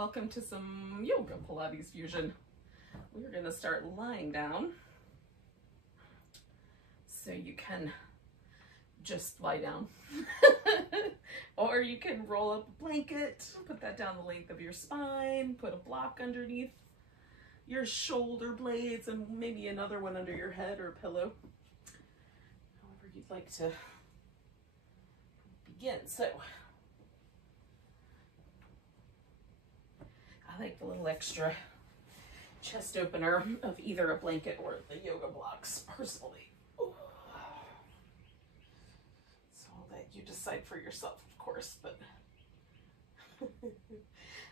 Welcome to some yoga Pilates fusion. We're going to start lying down. So you can just lie down. Or you can roll up a blanket, put that down the length of your spine, put a block underneath your shoulder blades, and maybe another one under your head or a pillow. However you'd like to begin. So I like the little extra chest opener of either a blanket or the yoga blocks, personally. So I'll let you decide for yourself, of course, but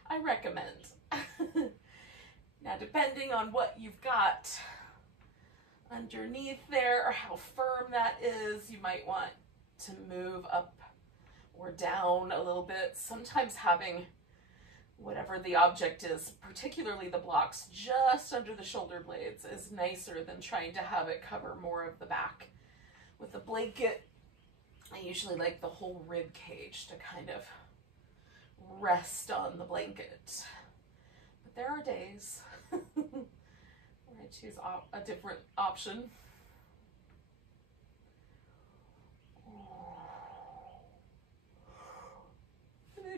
I recommend. Now, depending on what you've got underneath there or how firm that is, you might want to move up or down a little bit. Sometimes having whatever the object is, particularly the blocks just under the shoulder blades, is nicer than trying to have it cover more of the back. With a blanket, I usually like the whole rib cage to kind of rest on the blanket. But there are days where I choose a different option.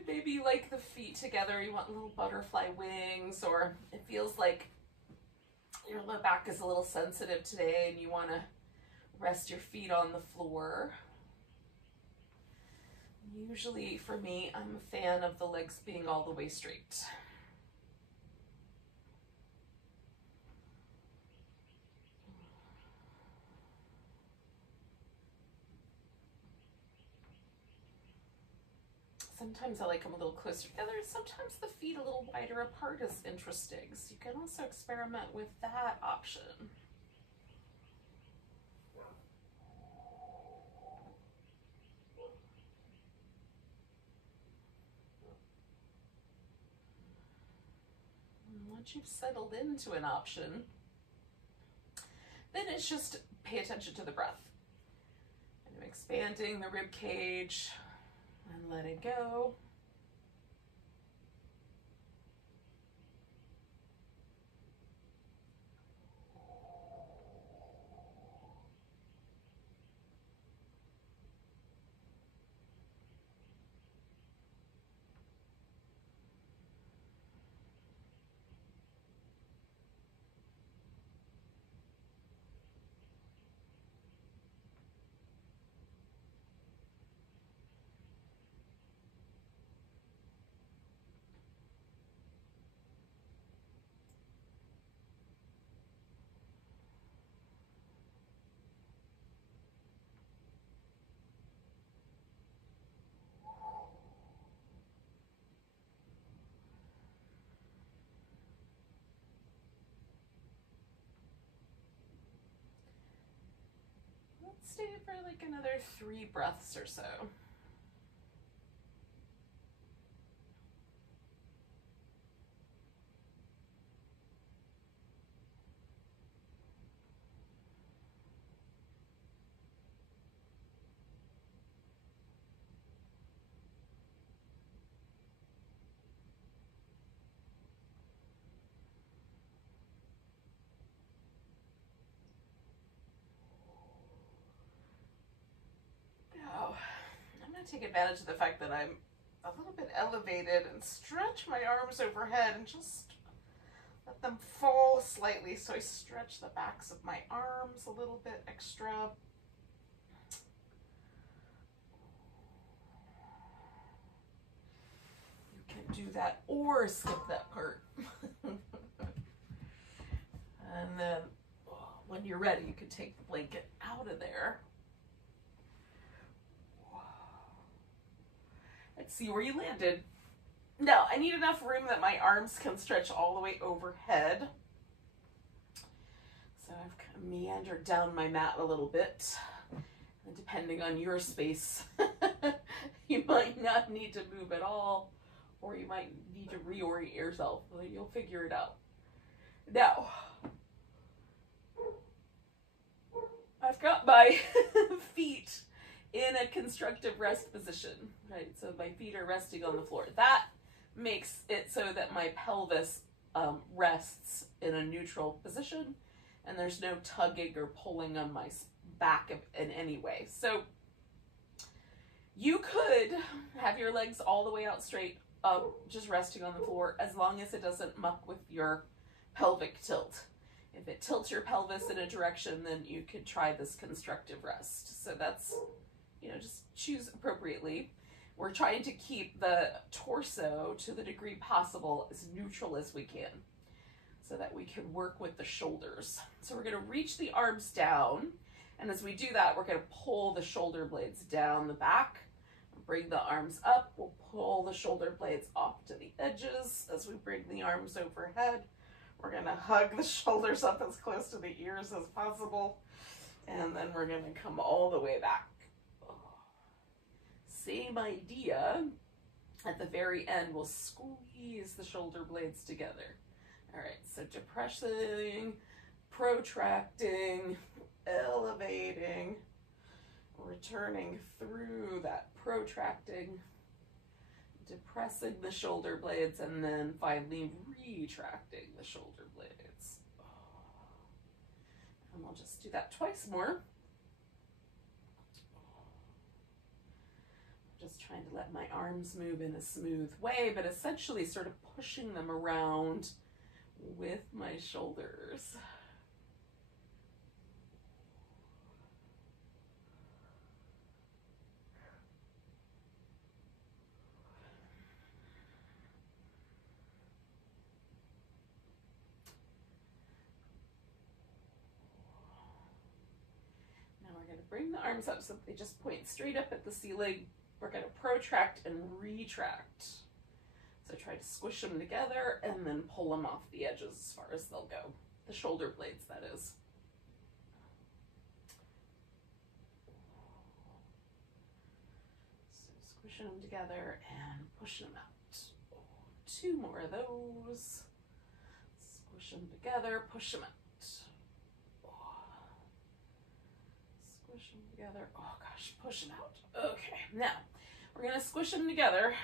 Maybe like the feet together, you want little butterfly wings, or it feels like your low back is a little sensitive today and you want to rest your feet on the floor. Usually for me, I'm a fan of the legs being all the way straight. Sometimes I like them a little closer together. Sometimes the feet a little wider apart is interesting. So you can also experiment with that option. And once you've settled into an option, then it's just pay attention to the breath. And I'm expanding the rib cage. And let it go. Stay for like another 3 breaths or so. Take advantage of the fact that I'm a little bit elevated and stretch my arms overhead and just let them fall slightly. So I stretch the backs of my arms a little bit extra. You can do that or skip that part. And then when you're ready, you can take the blanket out of there. Let's see where you landed. Now, I need enough room that my arms can stretch all the way overhead. So I've kind of meandered down my mat a little bit. And depending on your space, you might not need to move at all, or you might need to reorient yourself. You'll figure it out. Now, I've got my feet in a constructive rest position, right? So my feet are resting on the floor. That makes it so that my pelvis rests in a neutral position and there's no tugging or pulling on my back in any way. So you could have your legs all the way out straight, just resting on the floor, as long as it doesn't muck with your pelvic tilt. If it tilts your pelvis in a direction, then you could try this constructive rest. So that's, just choose appropriately. We're trying to keep the torso, to the degree possible, as neutral as we can so that we can work with the shoulders. So we're going to reach the arms down, and as we do that, we're going to pull the shoulder blades down the back, bring the arms up. We'll pull the shoulder blades off to the edges as we bring the arms overhead. We're going to hug the shoulders up as close to the ears as possible, and then we're going to come all the way back. Same idea. At the very end, we'll squeeze the shoulder blades together. All right, so depressing, protracting, elevating, returning through that protracting, depressing the shoulder blades, and then finally retracting the shoulder blades. And we'll just do that twice more. Just trying to let my arms move in a smooth way, but essentially sort of pushing them around with my shoulders. Now we're going to bring the arms up so they just point straight up at the ceiling. We're going to protract and retract. So try to squish them together and then pull them off the edges as far as they'll go. The shoulder blades, that is. So squishing them together and pushing them out. Two more of those. Squish them together, push them out. Squish them together. Oh gosh, push them out. Okay, now we're going to squish them together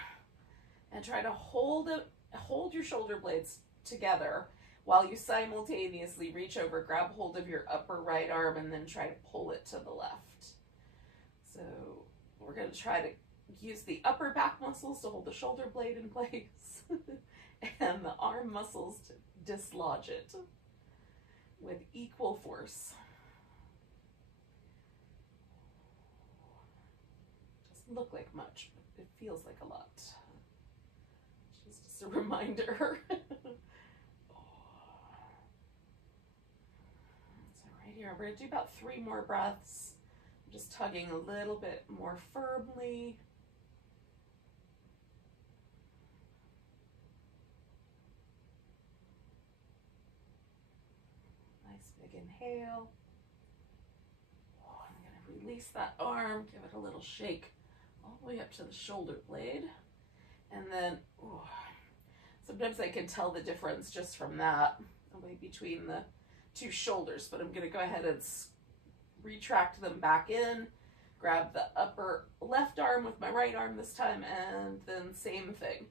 and try to hold your shoulder blades together while you simultaneously reach over, grab hold of your upper right arm, and then try to pull it to the left. So we're going to try to use the upper back muscles to hold the shoulder blade in place and the arm muscles to dislodge it with equal force. Doesn't look like much, but it feels like a lot. Just a reminder. So right here, we're going to do about 3 more breaths. I'm just tugging a little bit more firmly. Nice big inhale. I'm going to release that arm, give it a little shake all the way up to the shoulder blade. And then, sometimes I can tell the difference just from that, the way between the 2 shoulders, but I'm going to go ahead and retract them back in, grab the upper left arm with my right arm this time, and then same thing,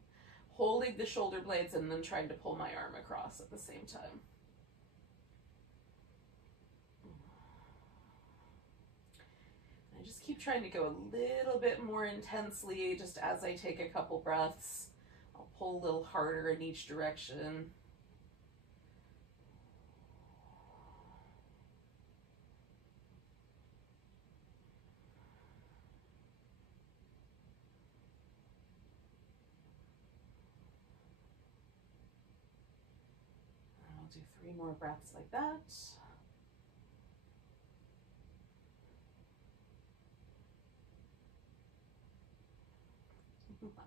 holding the shoulder blades and then trying to pull my arm across at the same time. I just keep trying to go a little bit more intensely just as I take a couple breaths. I'll pull a little harder in each direction. And I'll do 3 more breaths like that.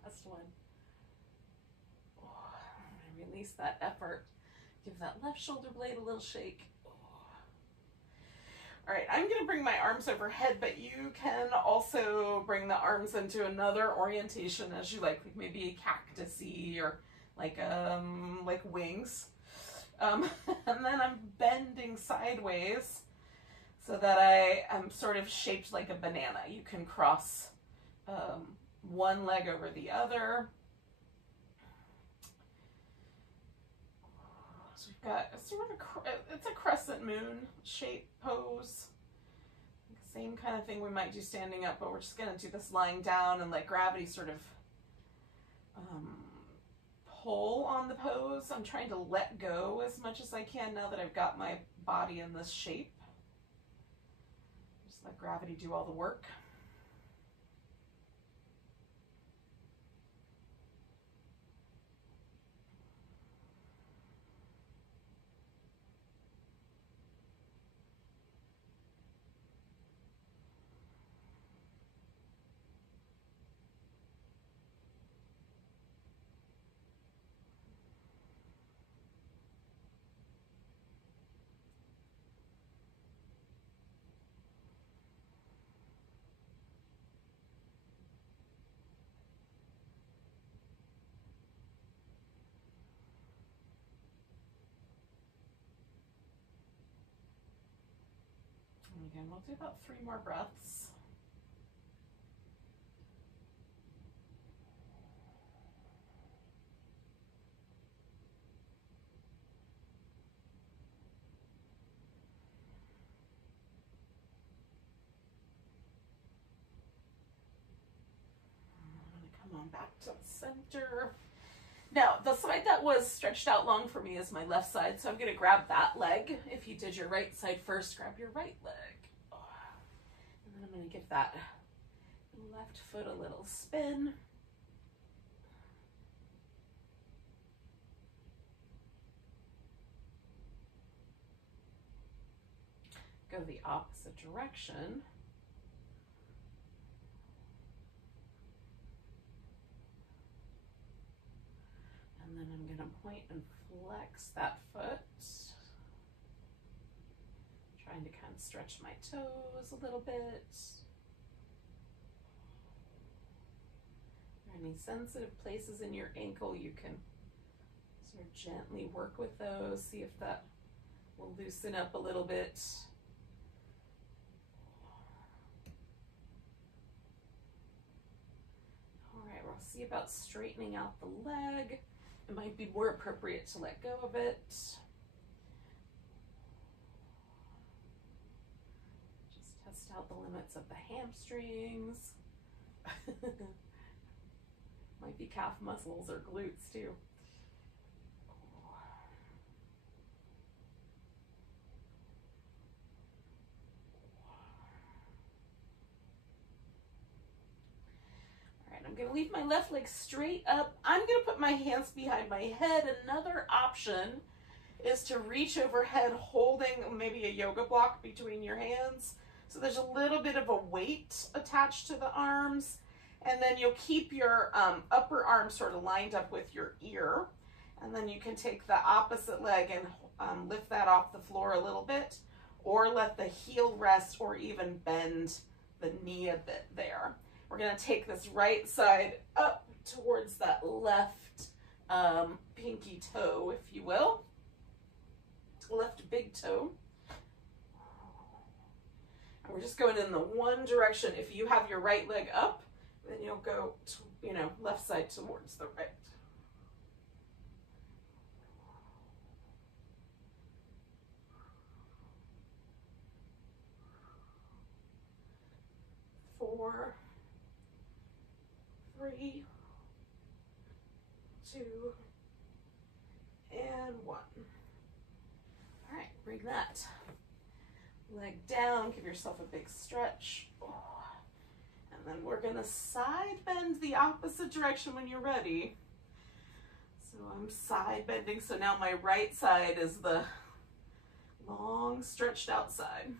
Last one. Release that effort. Give that left shoulder blade a little shake. All right, I'm going to bring my arms overhead, but you can also bring the arms into another orientation as you like maybe a cactusy or like wings. And then I'm bending sideways so that I am sort of shaped like a banana. You can cross one leg over the other. So we've got a sort of it's a crescent moon shape pose. Same kind of thing we might do standing up, but we're just going to do this lying down and let gravity sort of pull on the pose. I'm trying to let go as much as I can now that I've got my body in this shape. Just let gravity do all the work. And again, we'll do about 3 more breaths. Come on back to the center. Now, the side that was stretched out long for me is my left side, so I'm going to grab that leg. If you did your right side first, grab your right leg. And then I'm going to give that left foot a little spin. Go the opposite direction. And then I'm going to point and flex that foot. Trying to kind of stretch my toes a little bit. Any sensitive places in your ankle, you can sort of gently work with those. See if that will loosen up a little bit. All right, we'll see about straightening out the leg. It might be more appropriate to let go of it. Just test out the limits of the hamstrings. Might be calf muscles or glutes too. I'm going to leave my left leg straight up. I'm going to put my hands behind my head. Another option is to reach overhead holding maybe a yoga block between your hands. So there's a little bit of a weight attached to the arms. And then you'll keep your upper arm sort of lined up with your ear. And then you can take the opposite leg and lift that off the floor a little bit. Or let the heel rest or even bend the knee a bit there. We're going to take this right side up towards that left pinky toe, if you will. Left big toe. And we're just going in the one direction. If you have your right leg up, then you'll go, left side towards the right. Four. 3, 2, and 1. All right, bring that leg down, give yourself a big stretch. And then we're gonna side bend the opposite direction when you're ready. So I'm side bending, so now my right side is the long stretched out side.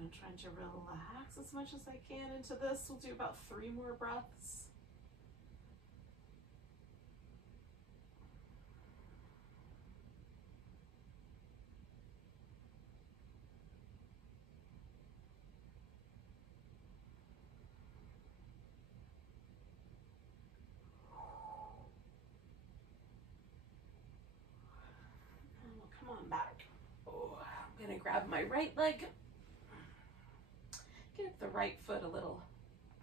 I'm trying to relax as much as I can into this. We'll do about 3 more breaths. Come on back. Oh, I'm going to grab my right leg. Give the right foot a little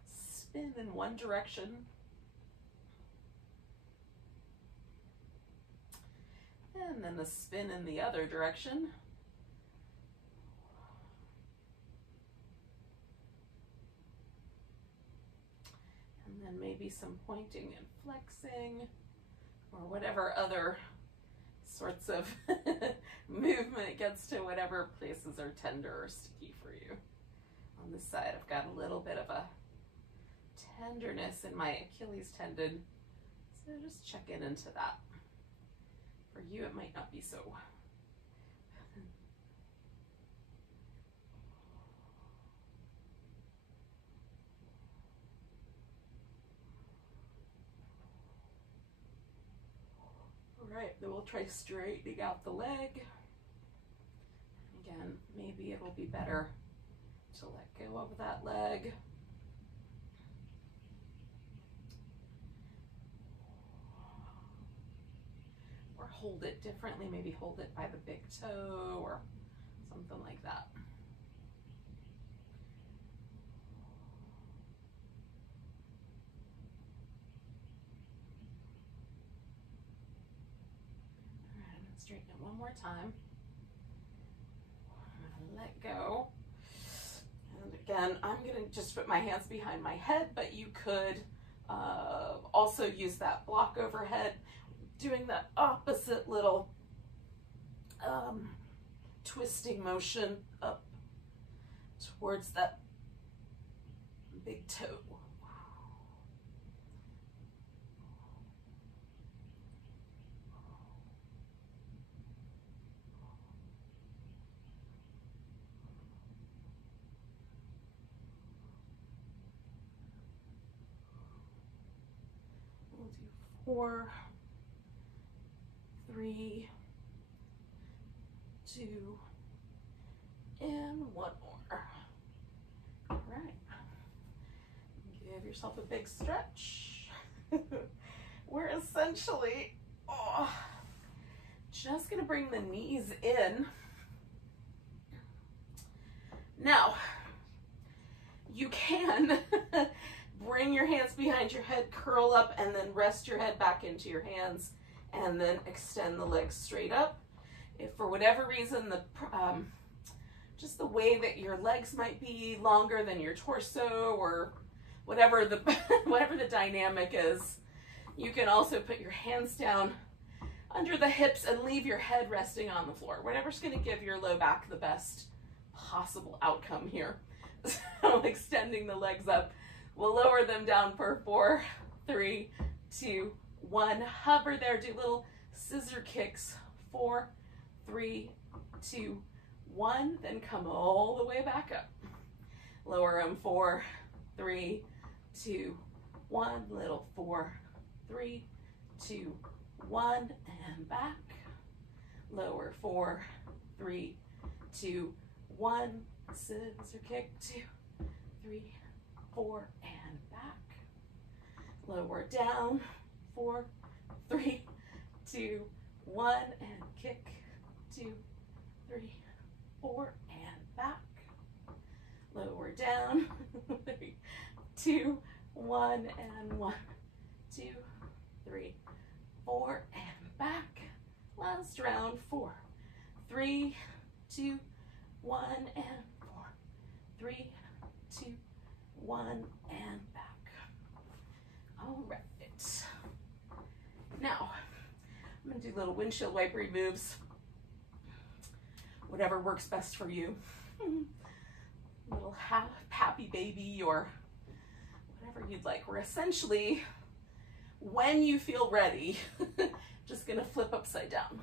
spin in one direction. And then a spin in the other direction. And then maybe some pointing and flexing, or whatever other sorts of movement gets to whatever places are tender or sticky for you. On this side, I've got a little bit of a tenderness in my Achilles tendon, so just check into that. For you, it might not be so. All right, then we'll try straightening out the leg. Again, maybe it'll be better to let go of that leg. Or hold it differently, maybe hold it by the big toe or something like that. All right, I'm gonna straighten it one more time. I'm gonna let go. And again, I'm gonna just put my hands behind my head, but you could also use that block overhead, doing that opposite little twisting motion up towards that big toe. We'll do 4, 3, 2, and 1 more. All right. Give yourself a big stretch. We're essentially just going to bring the knees in. Now, you can bring your hands behind your head, curl up, and then rest your head back into your hands, and then extend the legs straight up. If for whatever reason just the way that your legs might be longer than your torso, or whatever the whatever the dynamic is, you can also put your hands down under the hips and leave your head resting on the floor. Whatever's going to give your low back the best possible outcome here. So extending the legs up. We'll lower them down for 4, 3, 2, 1. Hover there, do little scissor kicks. 4, 3, 2, 1. Then come all the way back up. Lower them. 4, 3, 2, 1. Little 4, 3, 2, 1, and back. Lower. 4, 3, 2, 1. Scissor kick. 2, 3, 4, and back. Lower down. 4, 3, 2, 1, and kick. 2, 3, 4, and back. Lower down. 3, 2, 1, and 1, 2, 3, 4, and back. Last round. 4, 3, 2, 1, and 4, 3, 2, 1, and back. All right. Now, I'm going to do little windshield wiper moves. Whatever works best for you. Little happy baby, or whatever you'd like. We're essentially, when you feel ready, just going to flip upside down.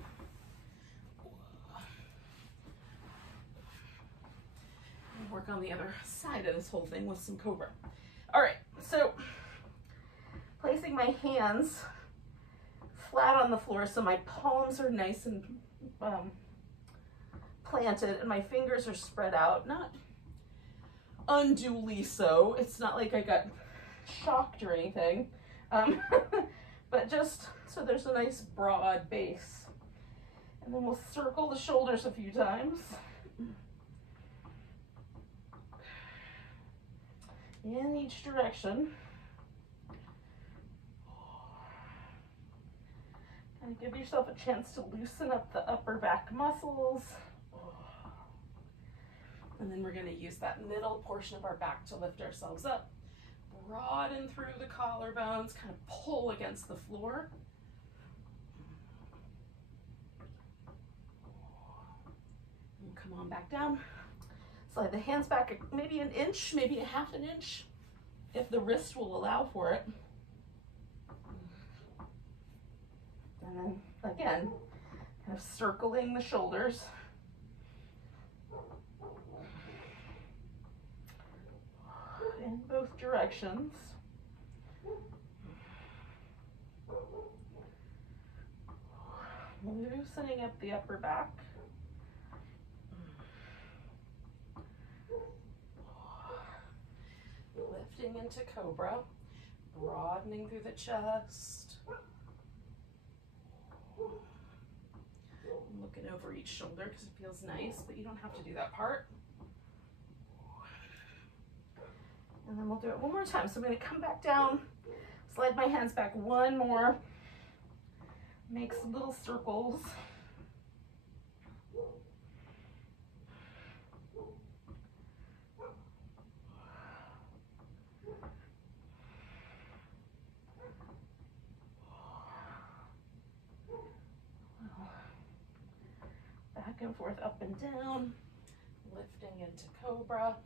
work on the other side of this whole thing with some Cobra. All right, so placing my hands flat on the floor so my palms are nice and planted and my fingers are spread out, not unduly so. It's not like I got shocked or anything, but just so there's a nice broad base. And then we'll circle the shoulders a few times. In each direction. And give yourself a chance to loosen up the upper back muscles. And then we're going to use that middle portion of our back to lift ourselves up. Broaden through the collarbones, kind of pull against the floor. And come on back down. Slide the hands back maybe an inch, maybe a half an inch, if the wrist will allow for it. And then again, kind of circling the shoulders. In both directions. Loosening up the upper back. Lifting into Cobra, broadening through the chest. Looking over each shoulder because it feels nice, but you don't have to do that part. And then we'll do it one more time. So I'm going to come back down, slide my hands back one more, make some little circles. Back and forth, up and down, lifting into Cobra.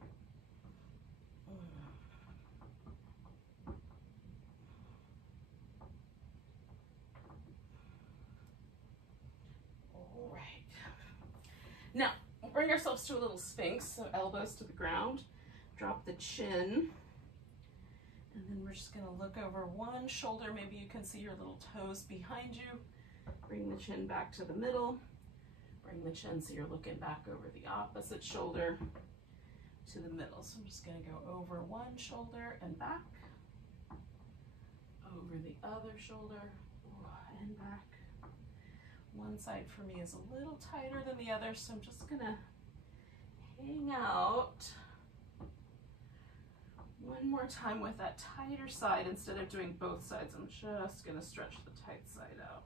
All right. Now, we'll bring ourselves to a little Sphinx, so elbows to the ground, drop the chin, and then we're just gonna look over one shoulder. Maybe you can see your little toes behind you. Bring the chin back to the middle. Bring the chin so you're looking back over the opposite shoulder to the middle. So I'm just going to go over one shoulder and back, over the other shoulder and back. One side for me is a little tighter than the other, so I'm just going to hang out one more time with that tighter side. Instead of doing both sides, I'm just going to stretch the tight side out.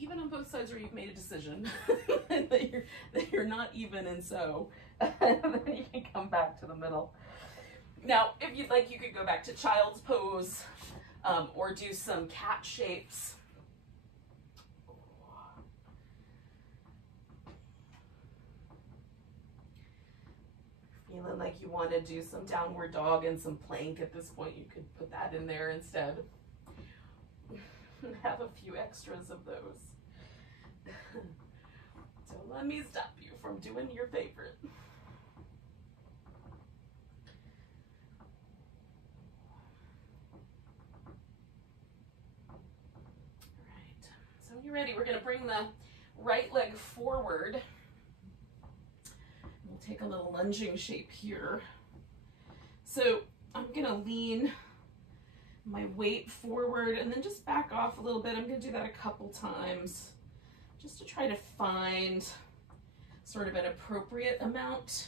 Even on both sides, or you've made a decision that you're not even, and so then you can come back to the middle. Now, if you'd like, you could go back to child's pose or do some cat shapes. Feeling like you want to do some downward dog and some plank at this point, you could put that in there instead. Have a few extras of those. Don't let me stop you from doing your favorite. All right, so when you're ready, we're going to bring the right leg forward. We'll take a little lunging shape here. So I'm going to lean my weight forward and then just back off a little bit. I'm going to do that a couple times just to try to find sort of an appropriate amount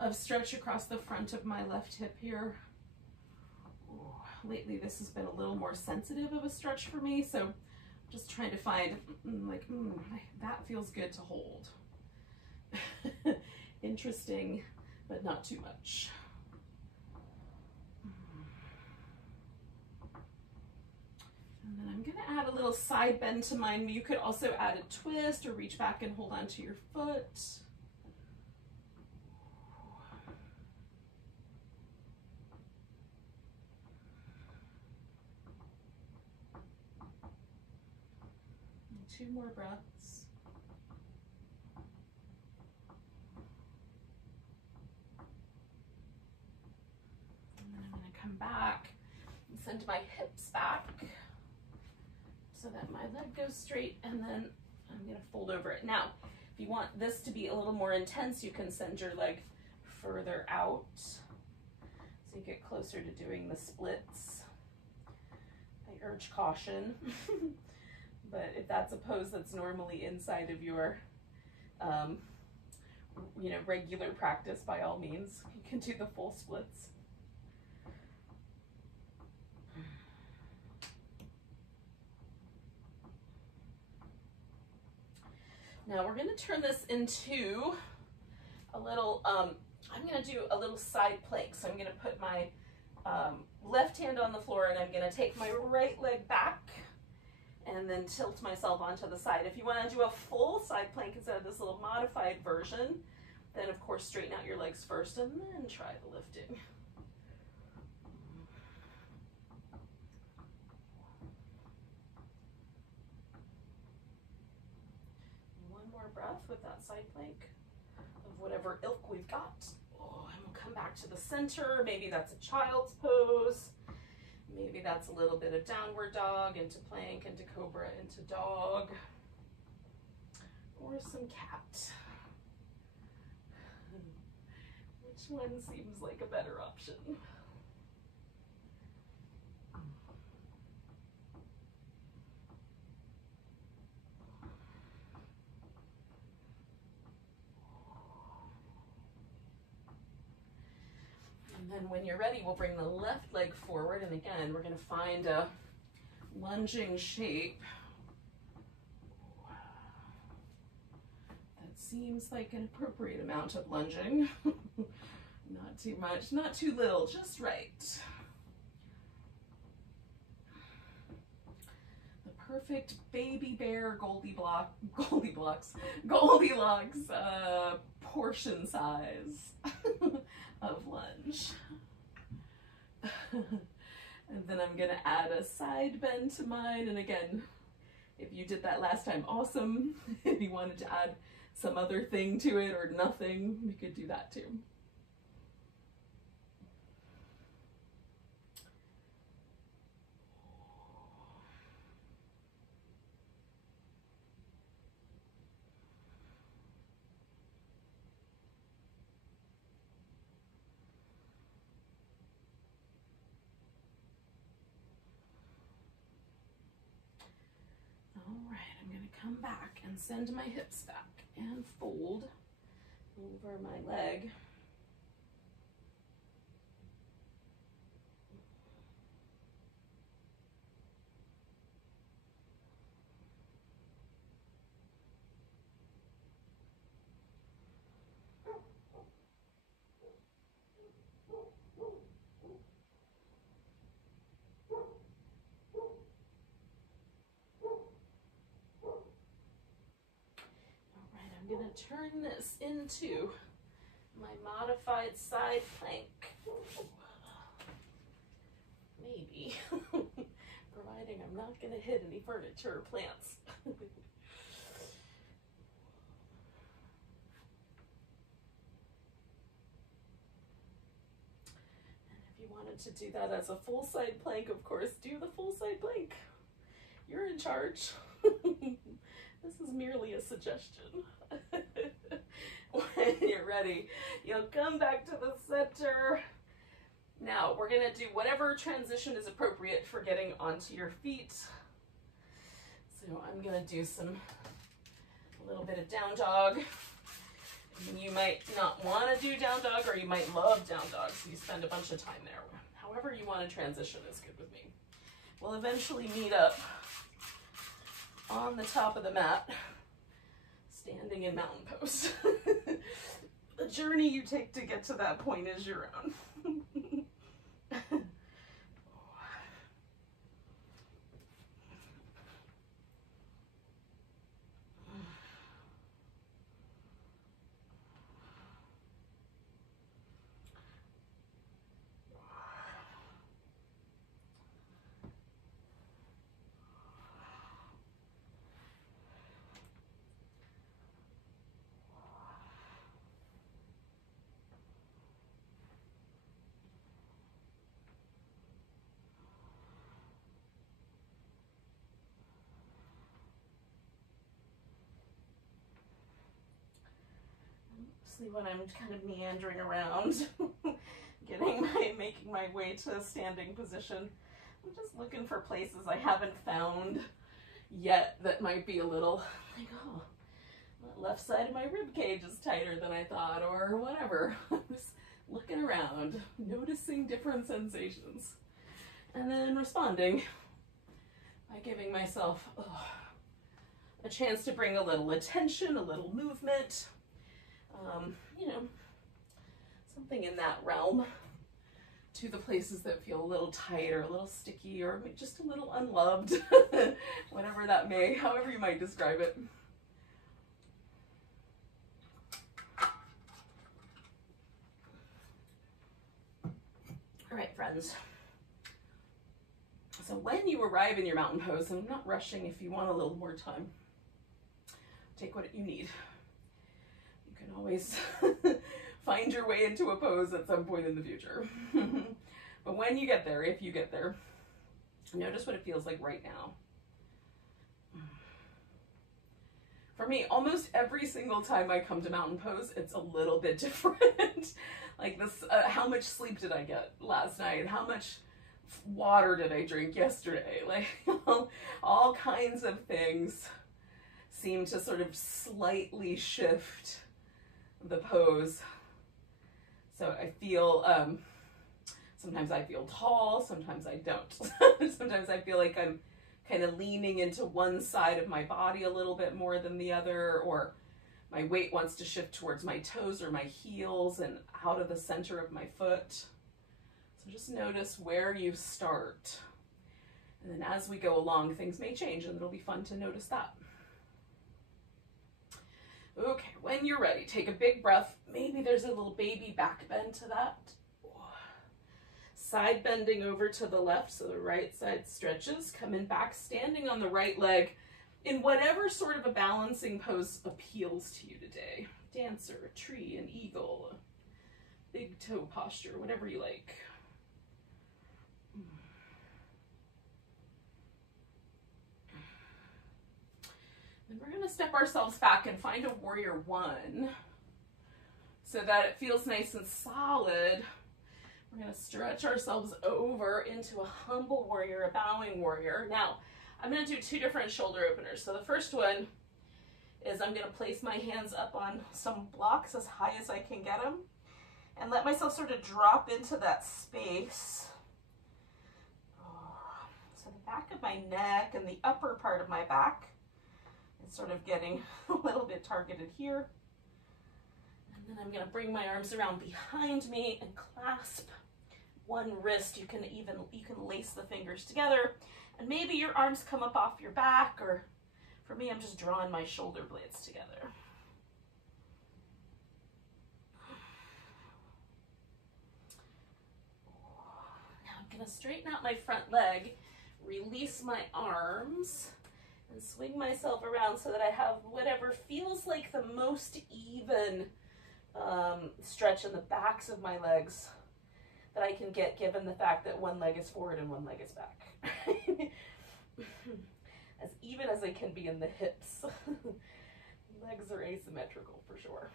of stretch across the front of my left hip here. Lately this has been a little more sensitive of a stretch for me, so just trying to find that feels good to hold. Interesting, but not too much. And then I'm going to add a little side bend to mine. You could also add a twist or reach back and hold onto your foot. 2 more breaths. And then I'm going to come back and send my hips back so that my leg goes straight, and then I'm going to fold over it. Now, if you want this to be a little more intense, you can send your leg further out so you get closer to doing the splits. I urge caution, but if that's a pose that's normally inside of your regular practice, by all means, you can do the full splits. Now we're going to turn this into a little, I'm going to do a little side plank. So I'm going to put my left hand on the floor, and I'm going to take my right leg back and then tilt myself onto the side. If you want to do a full side plank instead of this little modified version, then of course straighten out your legs first and then try the lifting. Breath with that side plank of whatever ilk we've got. Oh, and we'll come back to the center. Maybe that's a child's pose. Maybe that's a little bit of downward dog into plank, into cobra, into dog, or some cat. Which one seems like a better option? And then when you're ready, we'll bring the left leg forward, and again, we're going to find a lunging shape that seems like an appropriate amount of lunging. Not too much, not too little, just right. The perfect baby bear Goldilocks portion size of lunge. And then I'm going to add a side bend to mine. And again, if you did that last time, awesome. If you wanted to add some other thing to it or nothing, you could do that too. Come back and send my hips back and fold over my leg. I'm going to turn this into my modified side plank. Maybe, providing I'm not going to hit any furniture or plants. And if you wanted to do that as a full side plank, of course, do the full side plank. You're in charge. This is merely a suggestion. When you're ready, you'll come back to the center. Now, we're going to do whatever transition is appropriate for getting onto your feet. So I'm going to do a little bit of down dog. You might not want to do down dog, or you might love down dog, so you spend a bunch of time there. However you want to transition is good with me. We'll eventually meet up on the top of the mat, standing in mountain pose. The journey you take to get to that point is your own. mostly when I'm kind of meandering around, making my way to a standing position. I'm just looking for places I haven't found yet that might be a little like, oh, the left side of my rib cage is tighter than I thought, or whatever. Just looking around, noticing different sensations, and then responding by giving myself a chance to bring a little attention, a little movement, you know, something in that realm to the places that feel a little tight or a little sticky or just a little unloved, whatever that may, however you might describe it. All right, friends. So when you arrive in your mountain pose, and I'm not rushing if you want a little more time, take what you need. You can always find your way into a pose at some point in the future. But when you get there, if you get there, notice what it feels like right now. For me, almost every single time I come to mountain pose, it's a little bit different. Like this, how much sleep did I get last night? How much water did I drink yesterday? Like all kinds of things seem to sort of slightly shift the pose. So I feel, sometimes I feel tall, sometimes I don't. Sometimes I feel like I'm kind of leaning into one side of my body a little bit more than the other, or my weight wants to shift towards my toes or my heels and out of the center of my foot. So just notice where you start. And then as we go along, things may change, and it'll be fun to notice that. Okay, when you're ready, take a big breath. Maybe there's a little baby back bend to that. Side bending over to the left so the right side stretches. Coming back, standing on the right leg in whatever sort of a balancing pose appeals to you today. Dancer, tree, an eagle, big toe posture, whatever you like. Then we're going to step ourselves back and find a warrior one so that it feels nice and solid. We're going to stretch ourselves over into a humble warrior, a bowing warrior. Now, I'm going to do two different shoulder openers. So the first one is I'm going to place my hands up on some blocks as high as I can get them and let myself sort of drop into that space. So the back of my neck and the upper part of my back is sort of getting a little bit targeted here. And then I'm going to bring my arms around behind me and clasp one wrist. You can lace the fingers together, and maybe your arms come up off your back, or for me, I'm just drawing my shoulder blades together. Now I'm going to straighten out my front leg, release my arms, and swing myself around so that I have whatever feels like the most even stretch in the backs of my legs that I can get, given the fact that one leg is forward and one leg is back. As even as I can be in the hips. Legs are asymmetrical for sure.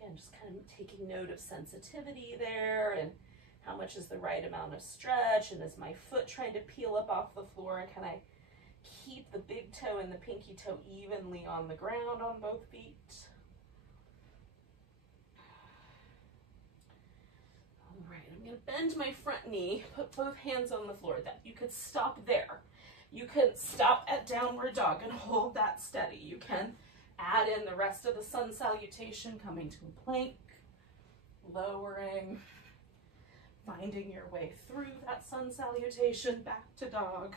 Again, just kind of taking note of sensitivity there, and how much is the right amount of stretch, and is my foot trying to peel up off the floor, and can I keep the big toe and the pinky toe evenly on the ground on both feet? All right, I'm going to bend my front knee, put both hands on the floor. That you could stop there. You can stop at downward dog and hold that steady. You can add in the rest of the sun salutation, coming to a plank, lowering, finding your way through that sun salutation back to dog.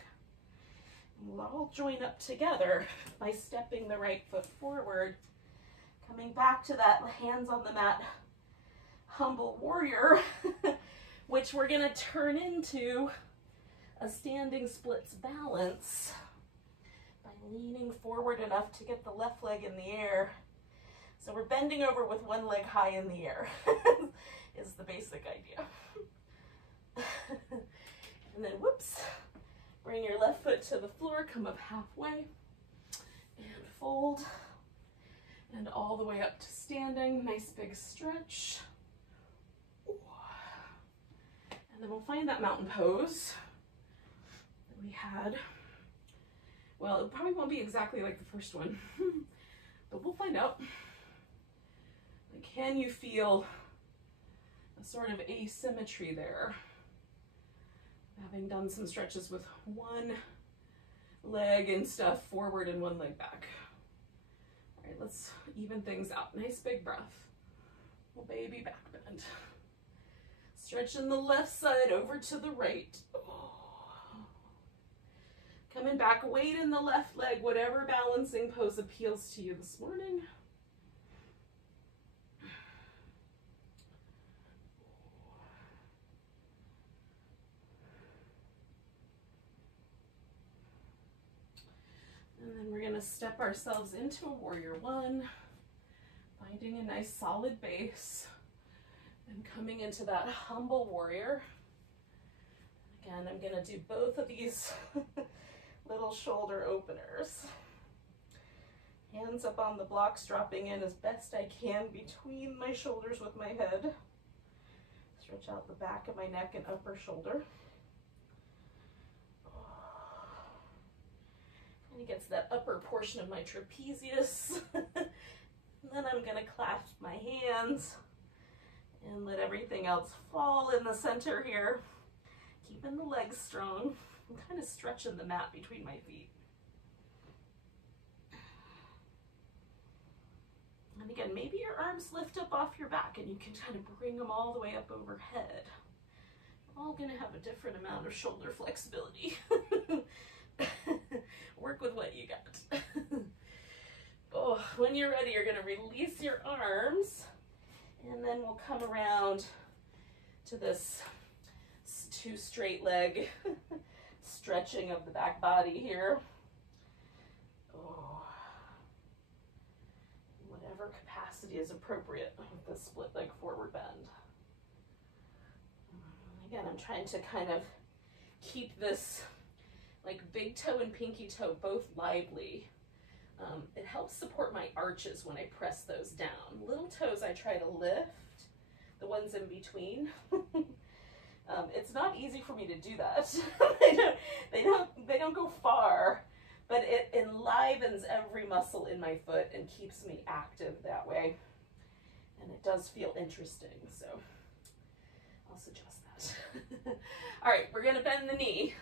We'll all join up together by stepping the right foot forward, coming back to that hands on the mat humble warrior, which we're going to turn into a standing splits balance by leaning forward enough to get the left leg in the air. So we're bending over with one leg high in the air is the basic idea. And then whoops. Bring your left foot to the floor, come up halfway, fold, and all the way up to standing. Nice big stretch. And then we'll find that mountain pose that we had. Well, it probably won't be exactly like the first one, but we'll find out. Can you feel a sort of asymmetry there? Having done some stretches with one leg and stuff forward and one leg back. All right, let's even things out. Nice big breath. Little baby back bend. Stretching the left side over to the right. Coming back, weight in the left leg, whatever balancing pose appeals to you this morning. And then we're going to step ourselves into a warrior one, finding a nice solid base, and coming into that humble warrior. Again, I'm going to do both of these little shoulder openers. Hands up on the blocks, dropping in as best I can between my shoulders with my head. Stretch out the back of my neck and upper shoulder. And it gets that upper portion of my trapezius. And then I'm going to clasp my hands and let everything else fall in the center here. Keeping the legs strong. I'm kind of stretching the mat between my feet. And again, maybe your arms lift up off your back and you can kind of bring them all the way up overhead. We're all going to have a different amount of shoulder flexibility. Work with what you got. Oh, when you're ready, you're going to release your arms, and then we'll come around to this two straight leg stretching of the back body here. Oh. Whatever capacity is appropriate with the split leg forward bend. Again, I'm trying to kind of keep this like big toe and pinky toe both lively. It helps support my arches when I press those down. Little toes I try to lift, the ones in between. It's not easy for me to do that. they don't go far, but it enlivens every muscle in my foot and keeps me active that way. And it does feel interesting, so I'll suggest that. All right, we're gonna bend the knee.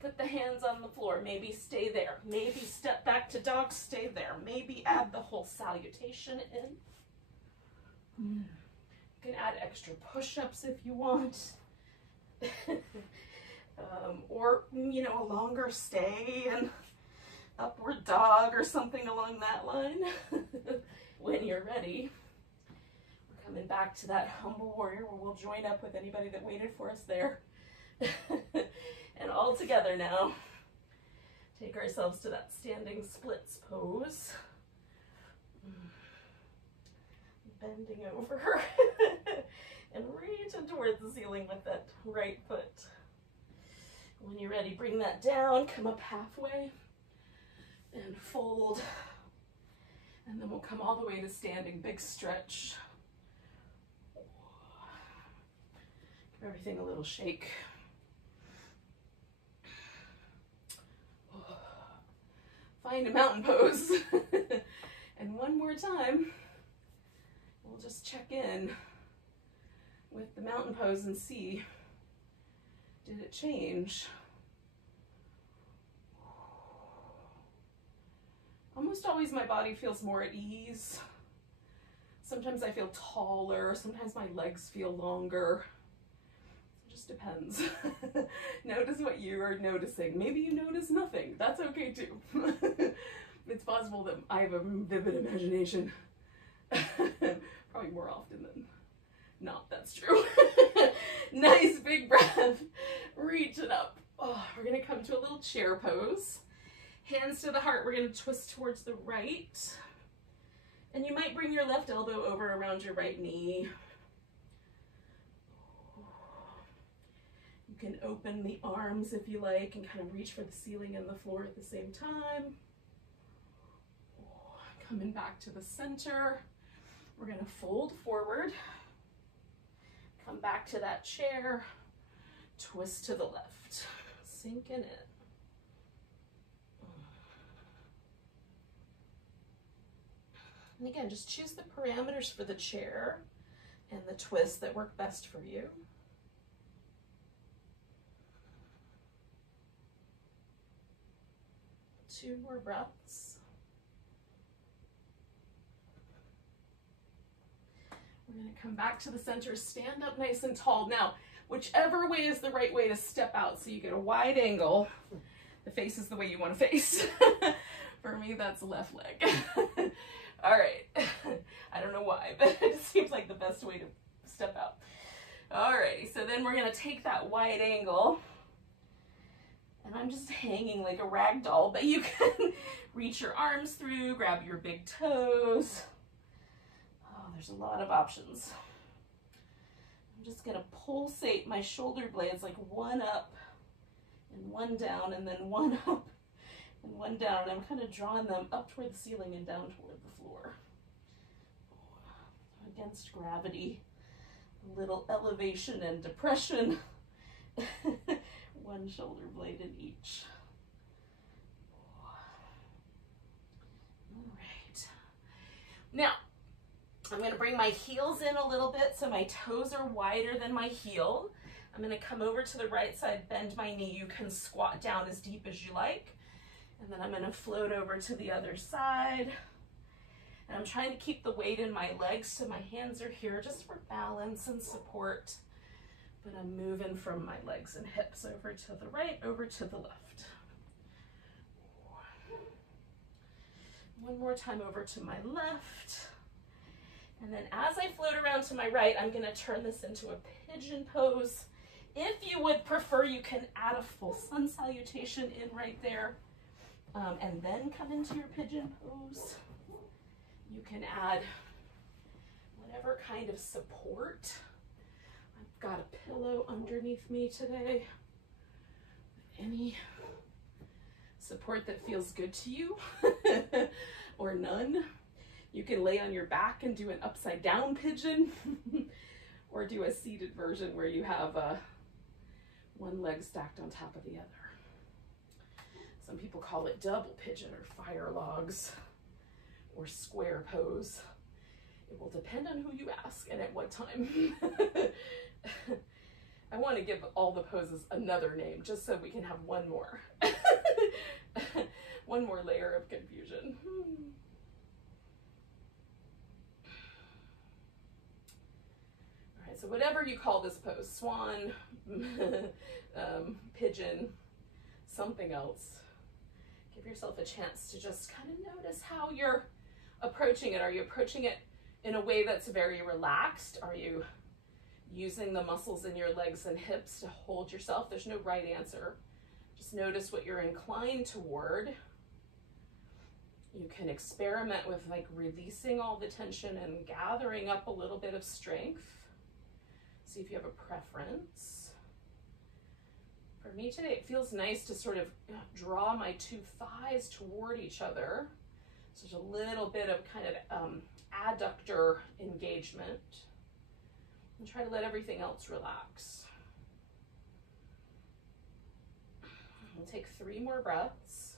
Put the hands on the floor, maybe stay there. Maybe step back to dog, stay there. Maybe add the whole salutation in. You can add extra push-ups if you want. Or, you know, a longer stay and upward dog or something along that line. When you're ready, we're coming back to that humble warrior where we'll join up with anybody that waited for us there. And all together now, take ourselves to that standing splits pose. Bending over and reaching towards the ceiling with that right foot. When you're ready, bring that down, come up halfway and fold. And then we'll come all the way to standing, big stretch. Give everything a little shake. Find a mountain pose. And one more time, we'll just check in with the mountain pose and see, did it change? Almost always my body feels more at ease. Sometimes I feel taller, sometimes my legs feel longer. It just depends. Notice what you are noticing. Maybe you notice nothing. That's okay too. It's possible that I have a vivid imagination. Probably more often than not, that's true. Nice big breath. Reach it up. Oh, we're gonna come to a little chair pose. Hands to the heart, we're gonna twist towards the right. And you might bring your left elbow over around your right knee. You can open the arms if you like and kind of reach for the ceiling and the floor at the same time. coming back to the center. We're gonna fold forward, come back to that chair, twist to the left, sinking in. And again, just choose the parameters for the chair and the twists that work best for you. Two more breaths. We're going to come back to the center, stand up nice and tall. Now, whichever way is the right way to step out, so you get a wide angle, the face is the way you want to face. For me, that's the left leg. All right. I don't know why, but it seems like the best way to step out. All right, so then we're going to take that wide angle, and I'm just hanging like a rag doll, but you can reach your arms through, grab your big toes. Oh, there's a lot of options. I'm just gonna pulsate my shoulder blades, like one up and one down, and then one up and one down. And I'm kind of drawing them up toward the ceiling and down toward the floor. Against gravity, a little elevation and depression. One shoulder blade in each. All right. Now, I'm going to bring my heels in a little bit so my toes are wider than my heel. I'm going to come over to the right side, bend my knee. You can squat down as deep as you like. And then I'm going to float over to the other side. And I'm trying to keep the weight in my legs so my hands are here just for balance and support. But I'm moving from my legs and hips over to the right, over to the left. One more time over to my left. And then as I float around to my right, I'm going to turn this into a pigeon pose. If you would prefer, you can add a full sun salutation in right there. And then come into your pigeon pose. You can add whatever kind of support. Got a pillow underneath me today. Any support that feels good to you or none. You can lay on your back and do an upside down pigeon or do a seated version where you have one leg stacked on top of the other. Some people call it double pigeon or fire logs or square pose. It will depend on who you ask and at what time. I want to give all the poses another name just so we can have one more. One more layer of confusion. All right, so whatever you call this pose, swan, pigeon, something else, give yourself a chance to just kind of notice how you're approaching it. Are you approaching it in a way that's very relaxed? Are you using the muscles in your legs and hips to hold yourself? There's no right answer. Just notice what you're inclined toward. You can experiment with like releasing all the tension and gathering up a little bit of strength. See if you have a preference. For me today, it feels nice to sort of draw my two thighs toward each other. So there's a little bit of kind of adductor engagement. And try to let everything else relax. We'll take 3 more breaths.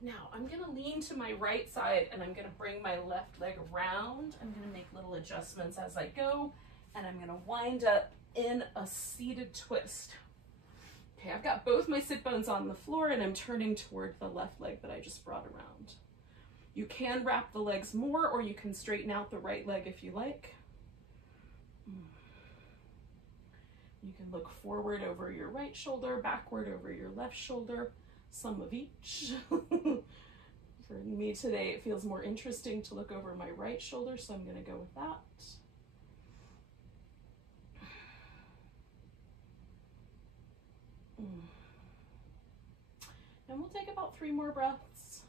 Now I'm going to lean to my right side and I'm going to bring my left leg around. I'm going to make little adjustments as I go, and I'm going to wind up in a seated twist. Okay, I've got both my sit bones on the floor and I'm turning toward the left leg that I just brought around. You can wrap the legs more, or you can straighten out the right leg if you like. You can look forward over your right shoulder, backward over your left shoulder, some of each. For me today, it feels more interesting to look over my right shoulder, so I'm going to go with that. And we'll take about 3 more breaths.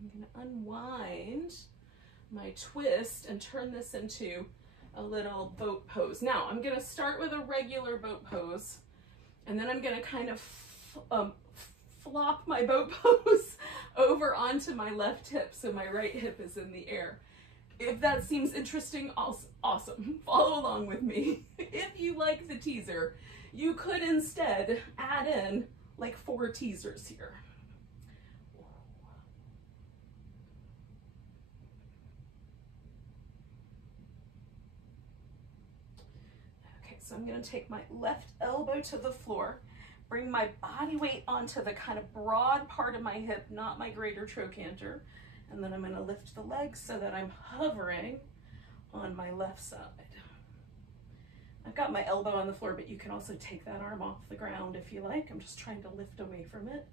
I'm going to unwind my twist and turn this into a little boat pose. Now, I'm going to start with a regular boat pose, and then I'm going to kind of flop my boat pose over onto my left hip so my right hip is in the air. If that seems interesting, awesome. Follow along with me. If you like the teaser, you could instead add in like 4 teasers here. Okay, so I'm going to take my left elbow to the floor, bring my body weight onto the kind of broad part of my hip, not my greater trochanter. And then I'm going to lift the legs so that I'm hovering on my left side. I've got my elbow on the floor, but you can also take that arm off the ground if you like. I'm just trying to lift away from it.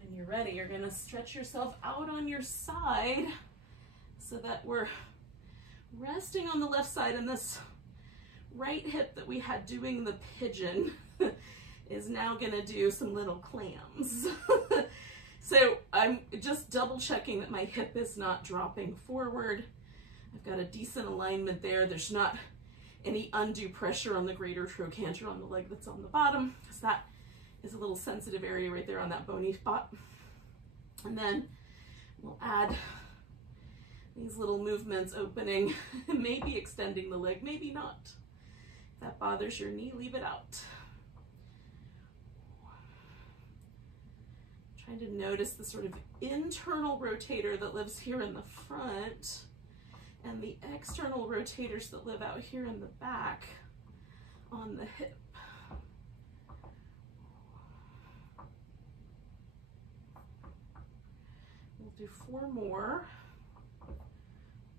When you're ready, you're going to stretch yourself out on your side so that we're resting on the left side, and this right hip that we had doing the pigeon is now gonna do some little clams. So I'm just double checking that my hip is not dropping forward. I've got a decent alignment there. There's not any undue pressure on the greater trochanter on the leg that's on the bottom, because that is a little sensitive area right there on that bony spot. And then we'll add these little movements, opening, maybe extending the leg, maybe not. If that bothers your knee, leave it out. Trying to notice the sort of internal rotator that lives here in the front and the external rotators that live out here in the back on the hip. We'll do 4 more.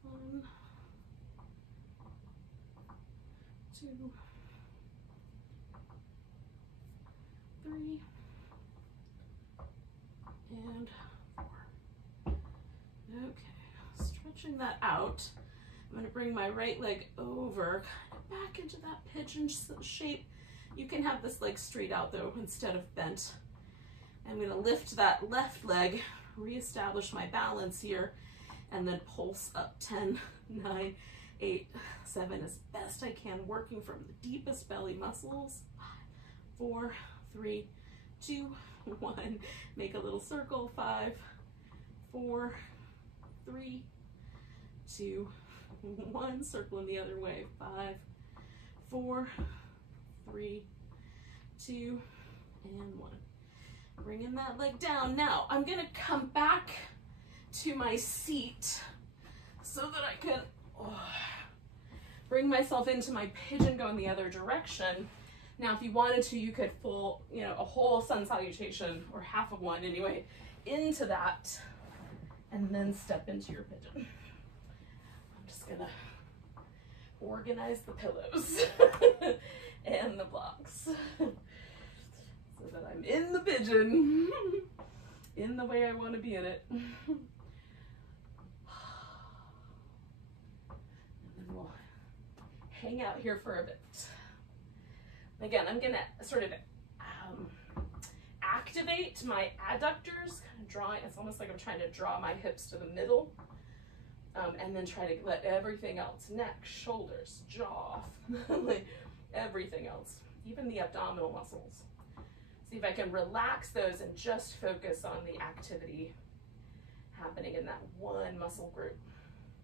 1, 2, 3, and 4. Okay, stretching that out. I'm going to bring my right leg over, kind of back into that pigeon shape. You can have this leg straight out though, instead of bent. I'm going to lift that left leg, reestablish my balance here, and then pulse up 10, 9, 8, 7 as best I can, working from the deepest belly muscles. 5, 4, 3, 2, 1. Make a little circle. 5, 4, 3, 2, 1. Circle in the other way. 5, 4, 3, 2, and 1. Bringing that leg down. Now I'm going to come back to my seat so that I can bring myself into my pigeon going the other direction. Now, if you wanted to, you could full, a whole sun salutation, or half of one anyway, into that, and then step into your pigeon. I'm just gonna organize the pillows and the blocks so that I'm in the pigeon in the way I want to be in it. Hang out here for a bit. Again, I'm gonna sort of activate my adductors, kind of drawing. It's almost like I'm trying to draw my hips to the middle, and then try to let everything else, neck, shoulders, jaw, like everything else, even the abdominal muscles. See if I can relax those and just focus on the activity happening in that one muscle group.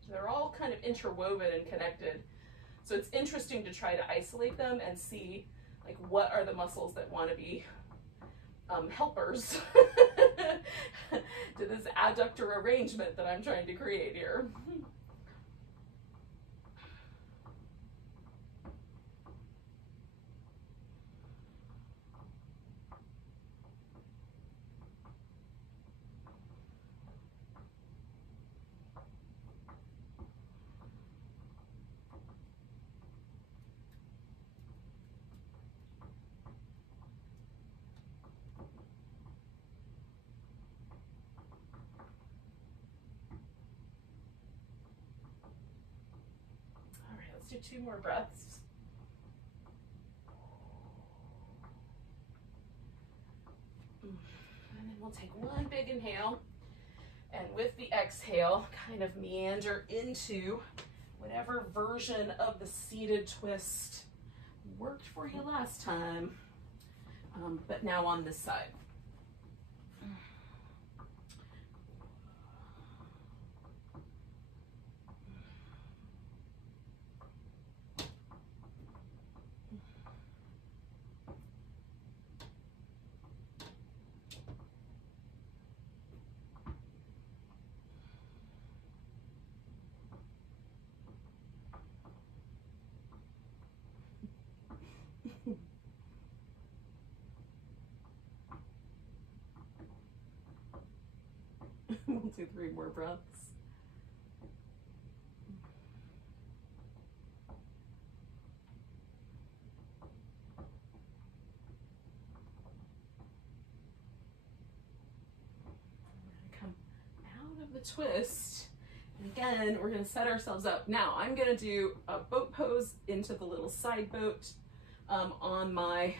They're all kind of interwoven and connected. So it's interesting to try to isolate them and see, like, what are the muscles that want to be helpers to this adductor arrangement that I'm trying to create here. Do 2 more breaths. we'll take one big inhale, and with the exhale, kind of meander into whatever version of the seated twist worked for you last time, but now on this side. We'll do 3 more breaths. We're going to come out of the twist. And again, we're going to set ourselves up. Now, I'm going to do a boat pose into the little side boat on my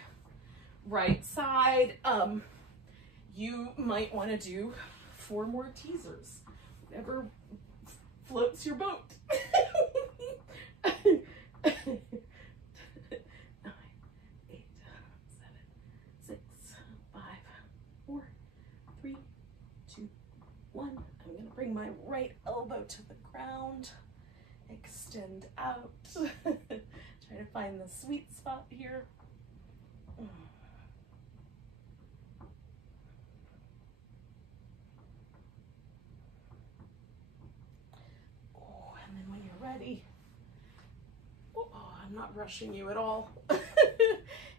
right side. You might want to do 4 more teasers, whatever floats your boat. 9, 8, 7, 6, 5, 4, 3, 2, 1. I'm going to bring my right elbow to the ground, extend out, try to find the sweet spot here. Ready. Oh, I'm not rushing you at all.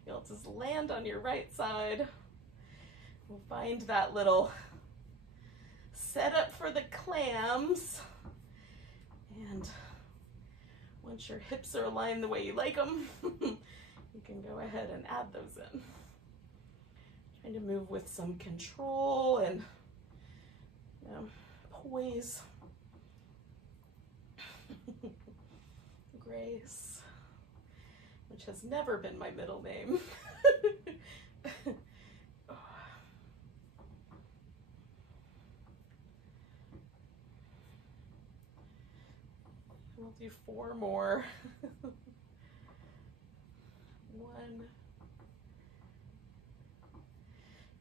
You'll just land on your right side. We'll find that little setup for the clams. And once your hips are aligned the way you like them, you can go ahead and add those in. Trying to move with some control and poise. Grace, which has never been my middle name. We'll do 4 more. 1,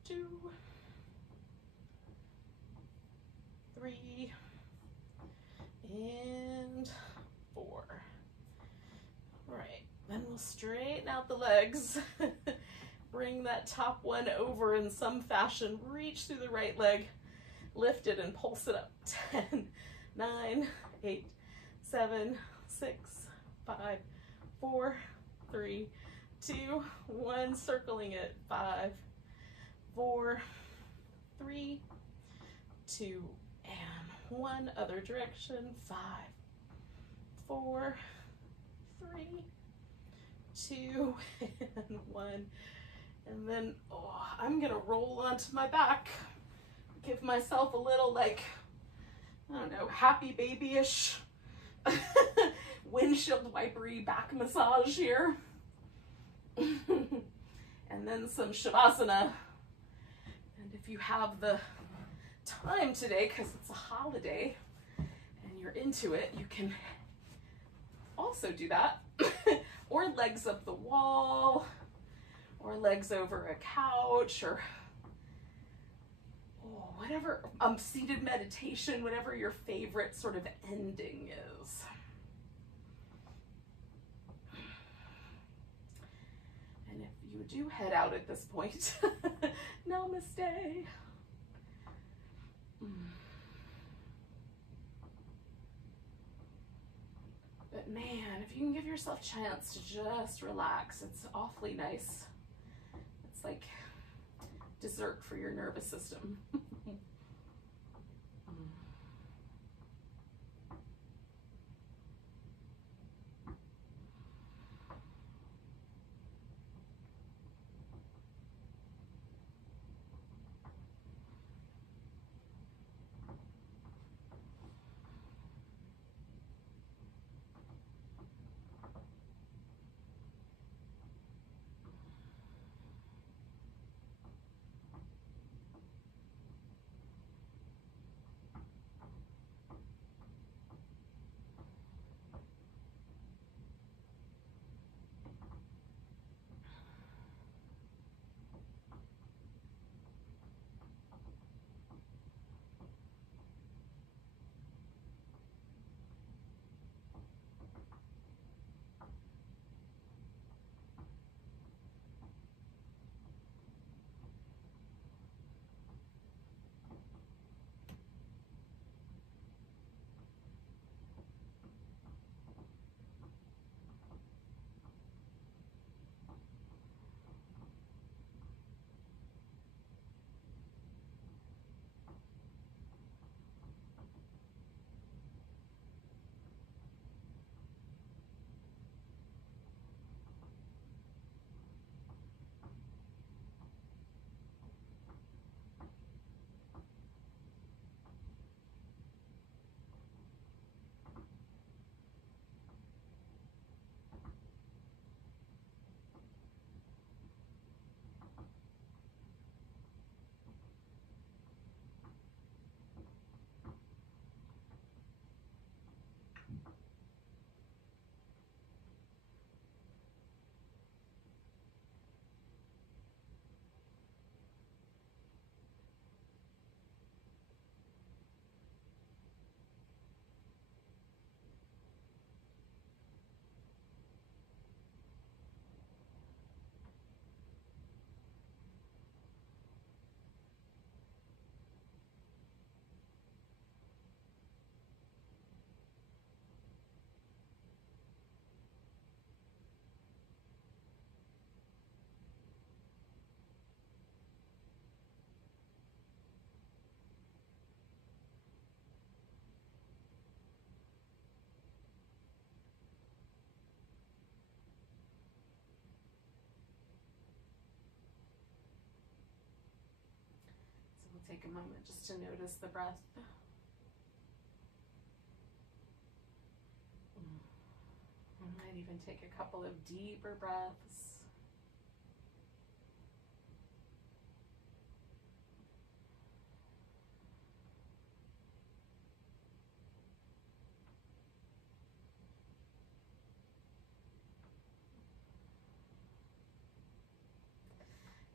2, 3, and 4. All right, then we'll straighten out the legs. Bring that top one over in some fashion. Reach through the right leg, lift it and pulse it up. 10, 9, 8, 7, 6, 5, 4, 3, 2, 1. Circling it. 5, 4, 3, 2, and 1. Other direction. 5, 4, 3, 2, and 1. And then I'm gonna roll onto my back. Give myself a little, like, I don't know, happy babyish windshield wipery back massage here. And then some Shavasana. And if you have the time today, because it's a holiday and you're into it, you can also do that. Or legs up the wall, or legs over a couch, or whatever, seated meditation, whatever your favorite sort of ending is. And if you do head out at this point, namaste. But man, if you can give yourself a chance to just relax, it's awfully nice. It's like dessert for your nervous system. take a moment just to notice the breath. You might even take a couple of deeper breaths.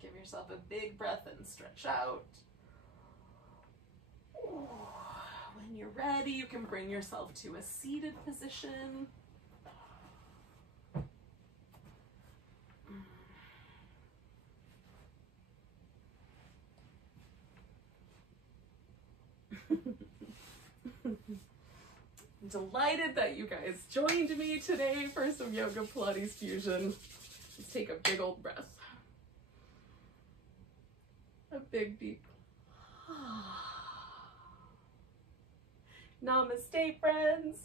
Give yourself a big breath and stretch out. When you're ready, you can bring yourself to a seated position. I'm delighted that you guys joined me today for some yoga Pilates fusion. Let's take a big old breath. A big deep. Namaste, friends.